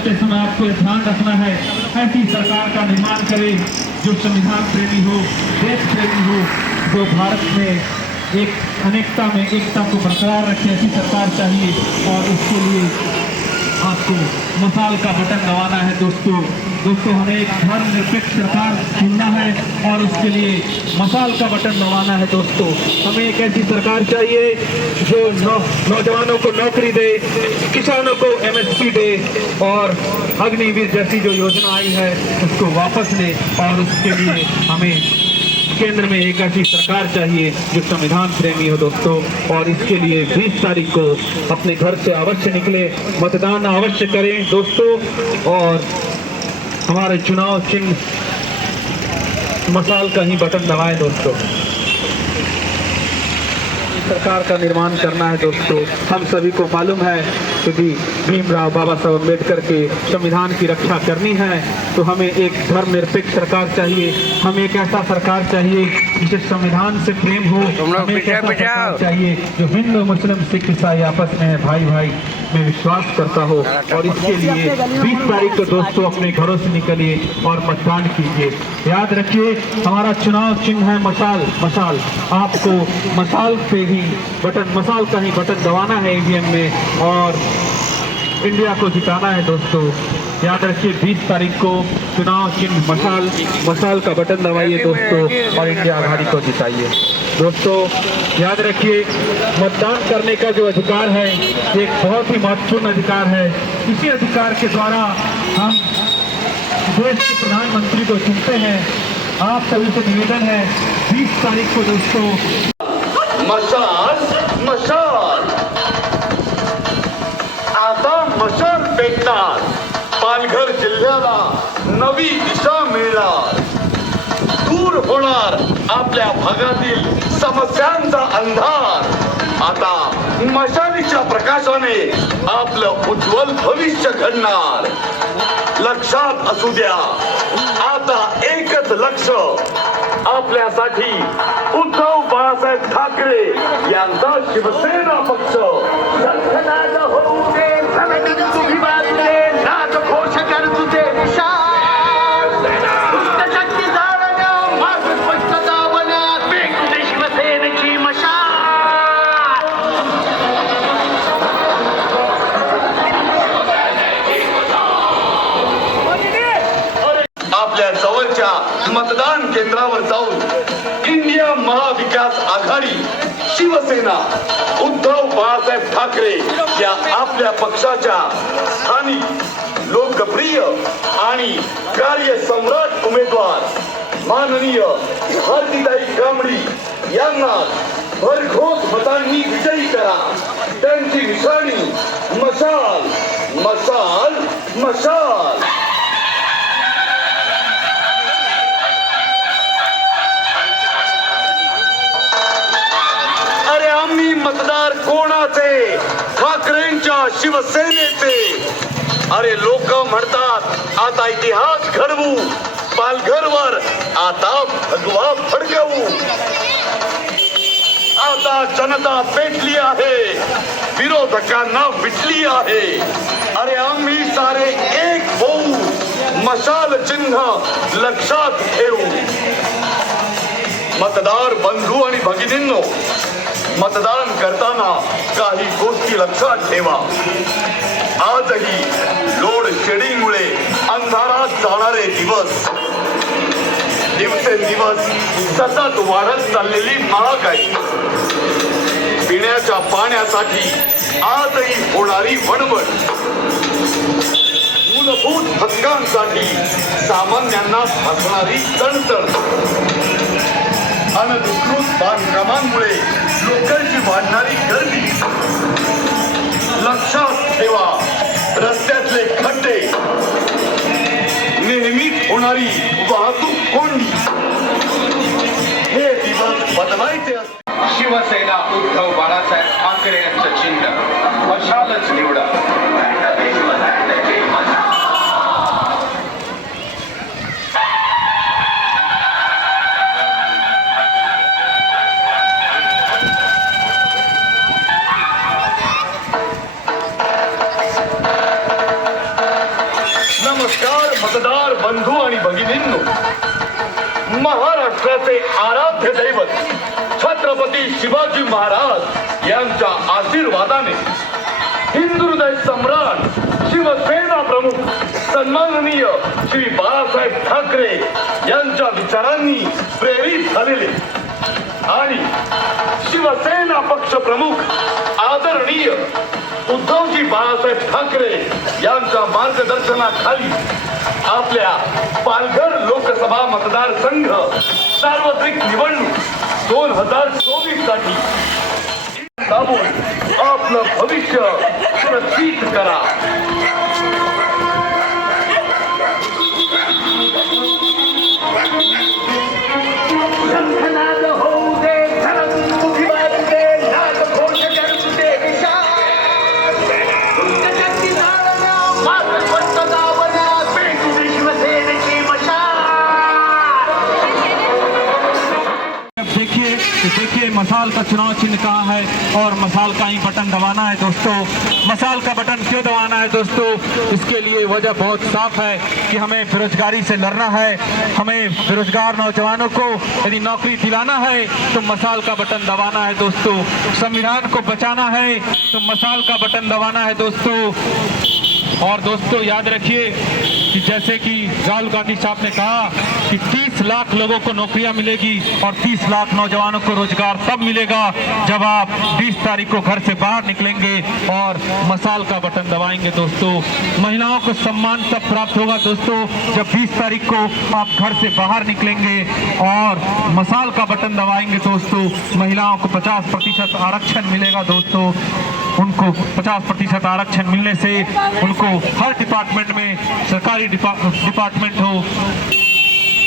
करते समय आपको ध्यान रखना है, ऐसी सरकार का निर्माण करे जो संविधान प्रेमी हो, देश प्रेमी हो, जो भारत में एक अनेकता में एकता को बरकरार रखे, ऐसी सरकार चाहिए। और उसके लिए आपको मसाल का बटन दबाना है दोस्तों। हमें एक धर्मनिरपेक्ष सरकार चुनना है और उसके लिए मसाल का बटन दबाना है दोस्तों। हमें एक ऐसी सरकार चाहिए जो नौजवानों को नौकरी दे, किसानों को एमएसपी दे और अग्निवीर जैसी जो योजना आई है उसको वापस ले। और उसके लिए हमें केंद्र में एक ऐसी सरकार चाहिए जो संविधान प्रेमी हो दोस्तों। और इसके लिए 20 तारीख को अपने घर से अवश्य निकले, मतदान अवश्य करें दोस्तों। और हमारे चुनाव चिन्ह मसाल का ही बटन दबाएं दोस्तों। सरकार का निर्माण करना है दोस्तों। हम सभी को मालूम है यदि भीमराव बाबा साहब अम्बेडकर के संविधान की रक्षा करनी है तो हमें एक धर्मनिरपेक्ष सरकार चाहिए। हमें एक ऐसा सरकार चाहिए जिसे संविधान से प्रेम हो। हमें एक ऐसा सरकार चाहिए जो हिंदू मुस्लिम सिख ईसाई आपस में भाई भाई में विश्वास करता हो। और इसके लिए 20 तारीख को दोस्तों अपने घरों से निकलिए और मतदान कीजिए। याद रखिए हमारा चुनाव चिन्ह है मसाल। आपको मसाल पे ही बटन, मसाल का ही बटन दबाना है ईवीएम में और इंडिया को जिताना है दोस्तों। याद रखिए 20 तारीख को चुनाव चिन्ह मसाल का बटन दबाइए दोस्तों और इंडिया आघाड़ी को जिताइए दोस्तों। याद रखिए मतदान करने का जो अधिकार है ये एक बहुत ही महत्वपूर्ण अधिकार है। इसी अधिकार के द्वारा हम देश के प्रधानमंत्री को चुनते हैं। आप सभी से निवेदन है 20 तारीख को दोस्तों मशाल आता मशाल पेटणार, पालघर जिल्ह्याला नवी दिशा मिळणार, दूर होणार आपल्या भागातील समस्यांचा अंधार। आता मशालीच्या प्रकाशाने आपलं उज्ज्वल भविष्य घडणार। लक्षात असू द्या आता एकच लक्ष आपल्यासाठी उद्धव बाळासाहेब ठाकरे यांचा शिवसेना पक्ष। लक्षणात होऊ दे प्रगती तुझी बाजूने, नाच घोष कर तुझे विशाल, दुष्ट शक्ती जाळण्या मार्ग स्पष्टता बन्यात, पेटते शिवसेनेची मशाल। आपल्या जवळच्या मतदान केंद्रावर जाऊन इंडिया महाविकास आघाडी शिवसेना उद्धव बाळासाहेब ठाकरे या आपल्या पक्षाच्या स्थानिक लोकप्रिय आणि कार्यसम्राट उमेदवार माननीय भारतीताई कांबळी यांना भरघोस मतांनी विजयी करा। त्यांची निशाणी मशाल मशाल मशाल। आम्ही मतदार कोणाचे? ठाकरेंच्या शिवसेनेचे। अरे लोक म्हणतात आता इतिहास घडवू, पालघरवर आता भगवा फडकवू। आता जनता पेटली आहे, विरोधकांना विटली आहे। अरे आम्ही सारे एक होऊ, मशाल चिन्ह लक्षात ठेवू। मतदार बंधू आणि भगिनींनो, मतदान करताना काही गोष्टी लक्षात ठेवा। आजही लोड शेडिंगमुळे अंधारात जाणारे दिवस, दिवसेंदिवस सतत वाढत चाललेली महागाई, पिण्याच्या पाण्यासाठी आजही होणारी वणवण, मूलभूत हक्कांसाठी सामान्यांना भासणारी चणचण, अनधिकृत बांधकामांमुळे लोकांची वाढणारी गर्दी। लक्षात ठेवा रस्त्यातले खड्डे, नेहमीच होणारी वाहतूक कोंडी, हे दिवस बदलायचे असते। शिवसेना उद्धव बाळासाहेब ठाकरे यांचं चिन्ह मशालच निवडा। भगिनींनो, महाराष्ट्राचे आराध्य दैवत छत्रपती शिवाजी महाराज यांच्या आशीर्वादाने हिंदू हृदय सम्राट शिवसेना प्रमुख सन्माननीय श्री बाळासाहेब ठाकरे यांच्या विचारांनी प्रेरित झालेले आणि शिवसेना पक्ष प्रमुख आदरणीय उद्धवजी बाळासाहेब ठाकरे यांच्या मार्गदर्शनाखाली आपल्या पालघर लोकसभा मतदारसंघ सार्वत्रिक निवडणूक 2024 साठी आपलं भविष्य सुरक्षित करा. देखिए मसाल का चुनाव चिन्ह कहाँ है और मसाल का ही बटन दबाना है दोस्तों. मसाल का बटन क्यों दबाना है दोस्तों? इसके लिए वजह बहुत साफ है कि हमें बेरोजगारी से लड़ना है. हमें बेरोजगार नौजवानों को यदि नौकरी दिलाना है तो मसाल का बटन दबाना है दोस्तों. संविधान को बचाना है तो मसाल का बटन दबाना है दोस्तों. और दोस्तों याद रखिए कि जैसे कि राहुल गांधी साहब ने कहा कि 30 लाख लोगों को नौकरियां मिलेगी और 30 लाख नौजवानों को रोजगार तब मिलेगा जब आप 20 तारीख को घर से बाहर निकलेंगे और मसाल का बटन दबाएंगे दोस्तों. महिलाओं को सम्मान तब प्राप्त होगा दोस्तों जब 20 तारीख को आप घर से बाहर निकलेंगे और मसाल का बटन दबाएंगे दोस्तों. महिलाओं को 50% आरक्षण मिलेगा दोस्तों. उनको 50% आरक्षण मिलने से उनको हर डिपार्टमेंट में, सरकारी डिपार्टमेंट हो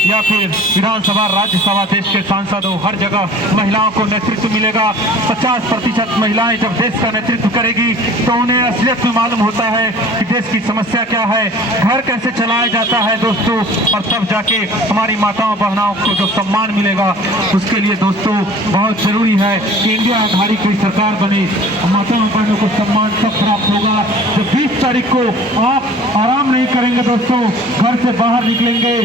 या फिर विधानसभा, राज्यसभा, देश के सांसद हो, हर जगह महिलाओं को नेतृत्व मिलेगा. 50% महिलाएं जब देश का नेतृत्व करेगी तो उन्हें असलियत में मालूम होता है कि देश की समस्या क्या है, घर कैसे चलाया जाता है दोस्तों. और तब जाके हमारी माताओं बहनों को जो सम्मान मिलेगा उसके लिए दोस्तों बहुत जरूरी है कि इंडिया आघाड़ी की सरकार बने. माताओं बहनों को सम्मान तब प्राप्त होगा जब 20 तारीख को आप आराम नहीं करेंगे दोस्तों, घर से बाहर निकलेंगे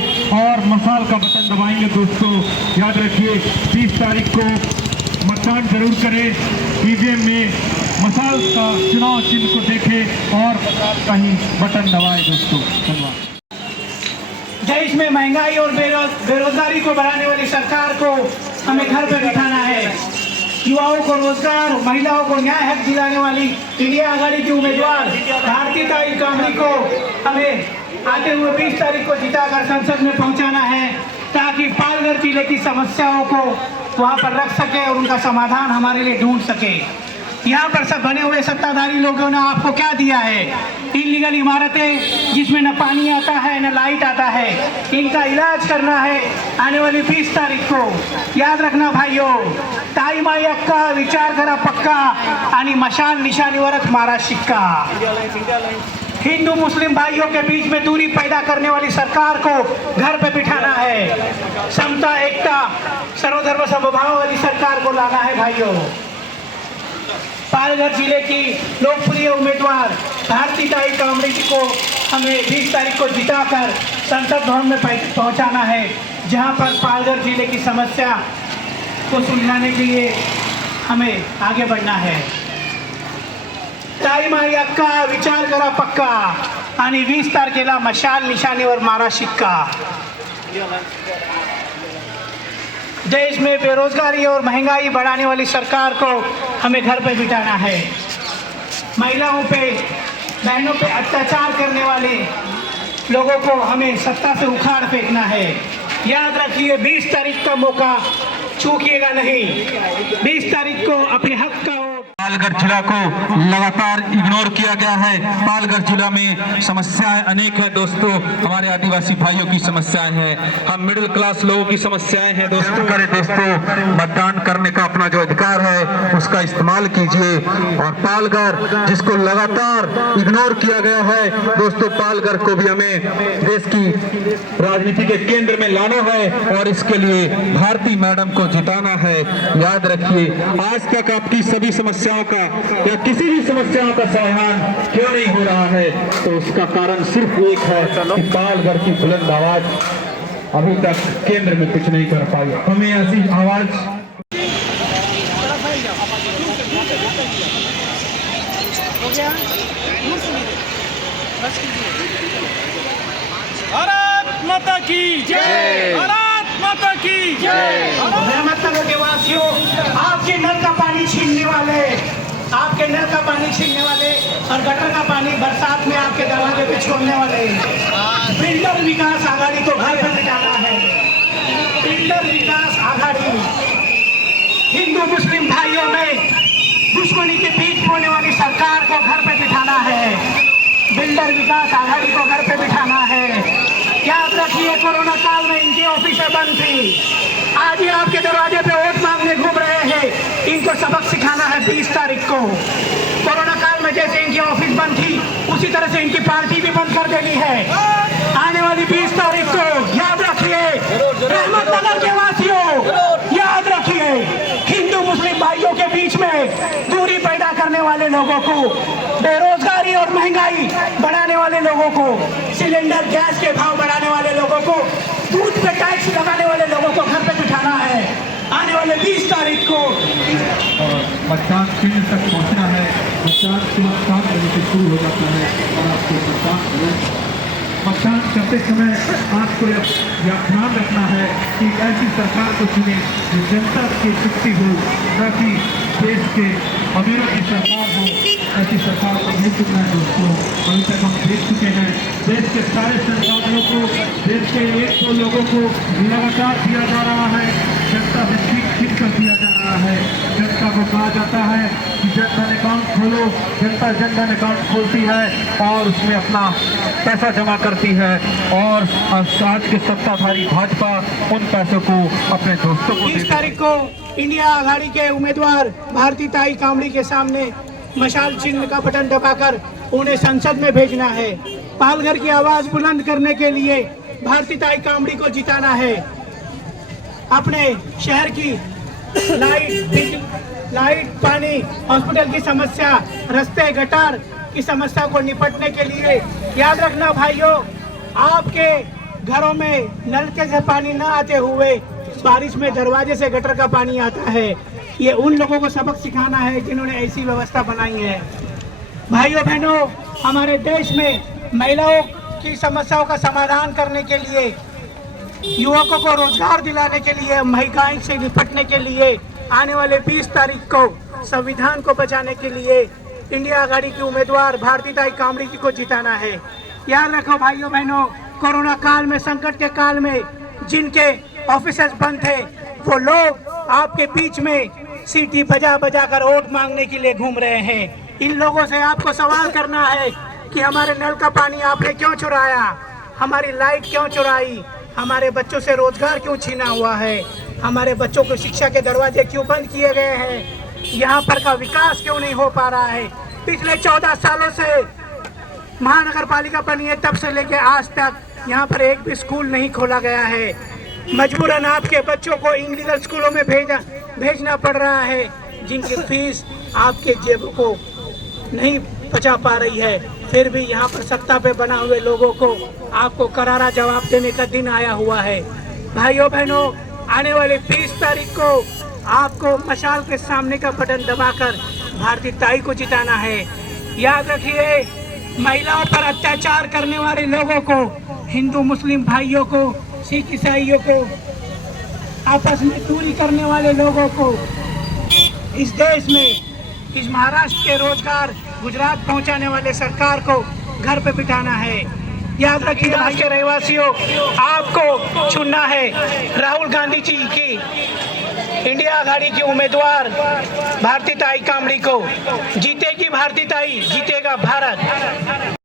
और मसाल का बटन दबाएंगे दोस्तों. याद रखिए 30 तारीख को मतदान जरूर करें. ईवीएम में मसाल का चुनाव चिन्ह को देखें और कहीं बटन दबाएं दोस्तों. धन्यवाद. देश में महंगाई और बेरोजगारी को बढ़ाने वाली सरकार को हमें घर पर बिठाना है. युवाओं को रोजगार, महिलाओं को न्याय हक दिलाने वाली इंडिया आघाड़ी की उम्मीदवार भारतीताई कामरी को हमें आते हुए 20 तारीख को जिताकर संसद में पहुंचाना है ताकि पालघर जिले की समस्याओं को वहां पर रख सके और उनका समाधान हमारे लिए ढूंढ सके. यहाँ पर सब बने हुए सत्ताधारी लोगों ने आपको क्या दिया है? इलीगल इमारतें जिसमें न पानी आता है न लाइट आता है. इनका इलाज करना है आने वाली 20 तारीख को. याद रखना भाइयों, ताई माई अक्का विचार करा पक्का आणि मशाल निशानीवरच मारा शिक्का. हिंदू मुस्लिम भाइयों के बीच में दूरी पैदा करने वाली सरकार को घर पे बिठाना है. समता, एकता, सर्वधर्म समभाव वाली सरकार को लाना है भाइयों. पालघर जिले की लोकप्रिय उम्मीदवार भारतीताई कामरी को हमें 20 तारीख को जिताकर संसद भवन में पहुंचाना है जहां पर पालघर जिले की समस्या को सुलझाने के लिए हमें आगे बढ़ना है. ताई माई अक्का विचार करा पक्का आणि 20 तारखेला मशाल निशाणीवर मारा शिक्का. देश में बेरोजगारी और महंगाई बढ़ाने वाली सरकार को हमें घर पे बिठाना है. महिलाओं पे, बहनों पे अत्याचार करने वाले लोगों को हमें सत्ता से उखाड़ फेंकना है. याद रखिए 20 तारीख का मौका चूकिएगा नहीं. 20 तारीख को अपने हक का पालघर जिला को लगातार इग्नोर किया गया है. पालघर जिला में समस्याएं अनेक है दोस्तों. हमारे आदिवासी भाइयों की समस्याएं हैं, हम मिडिल क्लास लोगों की समस्याएं हैं दोस्तों. करें दोस्तों, मतदान करने का अपना जो अधिकार है उसका इस्तेमाल कीजिए. और पालघर जिसको लगातार इग्नोर किया गया है दोस्तों, पालघर को भी हमें देश की राजनीति के केंद्र में लाना है और इसके लिए भारती मैडम को जिताना है. याद रखिए, आज तक आपकी सभी समस्याओं का या किसी भी समस्याओं का समाधान क्यों नहीं हो रहा है तो उसका कारण सिर्फ एक है कि पालघर की बुलंद आवाज अभी तक केंद्र में कुछ नहीं कर पाई। हमें ऐसी आवाज भारत माता की जय, भारत माता की जय। रहमतनगर के वासियों, आपके नल का पानी छीनने वाले, आपके नल का पानी छीनने वाले और गटर का पानी बरसात में आपके दरवाजे पे छोड़ने वाले बिल्डर विकास आघाड़ी को घर पर बिठाना है। बिल्डर विकास आघाड़ी हिंदू मुस्लिम भाइयों में दुश्मनी के बीच होने वाली सरकार को घर पे बिठाना है। बिल्डर विकास आघाड़ी को घर पे बिठाना है। याद रखिए, कोरोना काल में इनकी ऑफिसें बंद थी। आज ये आपके दरवाजे पे वोट मांगने घूम रहे हैं। इनको सबक सिखाना है 20 तारीख को। कोरोना काल में जैसे इनकी ऑफिस बंद थी, उसी तरह से इनकी पार्टी भी बंद कर देनी है। आने वाली 20 तारीख को याद रखिए, रहमतनगर के वासियों याद रखिए, हिंदू मुस्लिम भाइयों के बीच में दूरी पैदा करने वाले लोगों को, बेरोजगारी और महंगाई बढ़ाने वाले लोगों को, सिलेंडर गैस के भाव बढ़ाने वाले लोगों को, दूध पे टैक्स लगाने वाले लोगों को घर पे बिठाना है। आने वाले 20 तारीख को मतदान केंद्र तक पहुंचना है। मतदान सुबह 7 बजे से शुरू हो जाता है और आपको मतदान करें। मतदान करते समय आपको यह ध्यान रखना है कि ऐसी सरकार को चुने जो जनता की शक्ति हो, न कि देश के अमीरों की सरकार हो। ऐसी सरकार को नहीं चुनना है दोस्तों। अभी तक हम देख चुके हैं, देश के सारे संसाधनों को देश के 1-2 लोगों को लगातार दिया जा रहा है। जनता से छीन कर दिया जा रहा है। जनता को कहा जाता है कि जनधन अकाउंट खोलो। जनता जनधन अकाउंट खोलती है और उसमें अपना पैसा जमा करती है और आज के सत्ताधारी भाजपा उन पैसों को अपने दोस्तों को 20 तारीख को इंडिया आघाड़ी के उम्मीदवार भारती ताई कामड़ी के सामने मशाल चिन्ह का बटन दबाकर उन्हें संसद में भेजना है। पालघर की आवाज बुलंद करने के लिए भारती ताई कामड़ी को जिताना है। अपने शहर की लाइट, पानी, हॉस्पिटल की समस्या, रास्ते, गटर की समस्या को निपटने के लिए याद रखना भाइयों, आपके घरों में नलके से पानी न आते हुए बारिश में दरवाजे से गटर का पानी आता है। ये उन लोगों को सबक सिखाना है जिन्होंने ऐसी व्यवस्था बनाई है। भाइयों बहनों, हमारे देश में महिलाओं की समस्याओं का समाधान करने के लिए, युवकों को रोजगार दिलाने के लिए, महंगाई से निपटने के लिए आने वाले 20 तारीख को संविधान को बचाने के लिए इंडिया आघाड़ी की उम्मीदवार भारती ताई कामड़ी को जिताना है। याद रखो भाइयों बहनों, कोरोना काल में, संकट के काल में जिनके ऑफिसेस बंद थे, वो लोग आपके बीच में सीटी बजा बजा कर वोट मांगने के लिए घूम रहे हैं। इन लोगों से आपको सवाल करना है कि हमारे नल का पानी आपने क्यों चुराया, हमारी लाइट क्यों चुराई, हमारे बच्चों से रोजगार क्यों छीना हुआ है, हमारे बच्चों को शिक्षा के दरवाजे क्यों बंद किए गए हैं, यहाँ पर का विकास क्यों नहीं हो पा रहा है। पिछले 14 सालों से महानगर पालिका बनी है, तब से लेके आज तक यहाँ पर एक भी स्कूल नहीं खोला गया है। मजबूरन आपके बच्चों को इंग्लिश स्कूलों में भेजना पड़ रहा है, जिनकी फीस आपके जेब को नहीं बचा पा रही है। फिर भी यहाँ पर सत्ता पे बना हुए लोगों को आपको करारा जवाब देने का दिन आया हुआ है। भाइयों बहनों, आने वाले 20 तारीख को आपको मशाल के सामने का बटन दबाकर भारती ताई को जिताना है। याद रखिए, महिलाओं पर अत्याचार करने वाले लोगों को, हिंदू मुस्लिम भाइयों को, सिख ईसाइयों को, आपस में दूरी करने वाले लोगों को, इस देश में, इस महाराष्ट्र के रोजगार गुजरात पहुंचाने वाले सरकार को घर पे बिठाना है। याद रखिए आज के रहवासियों, आपको चुनना है राहुल गांधी जी की इंडिया आघाड़ी की उम्मीदवार भारती ताई कामड़ी को। जीतेगी भारती ताई, जीतेगा भारत।